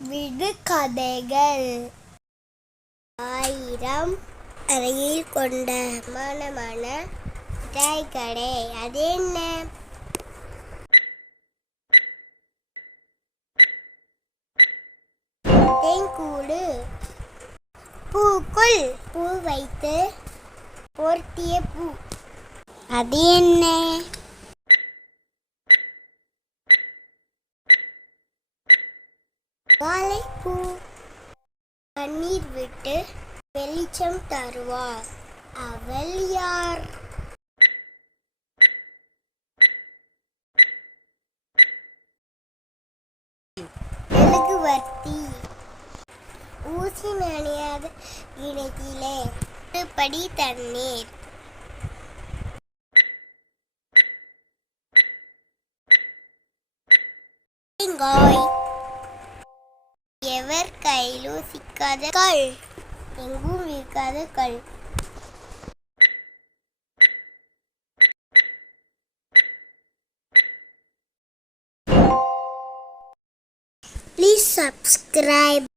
விடுகதைகள். ஆயிரம் அறையில் கொண்ட மனமான மிட்டாய் கடை. அது என்ன? தேன்கூடு. பூக்குள் பூ வைத்து போர்த்திய பூ. அது என்ன? வாழைப்பூ. கண்ணீர் விட்டு வெளிச்சம் தருவார். அவள் யார்? மெழுகுவர்த்தி. ஊசி நனையாத கிணற்றிலே ஒரு படி தண்ணீர். தேங்காய். எவர் கையிலும் சிக்காத கல், எங்கும் இருக்காத கல். Please subscribe.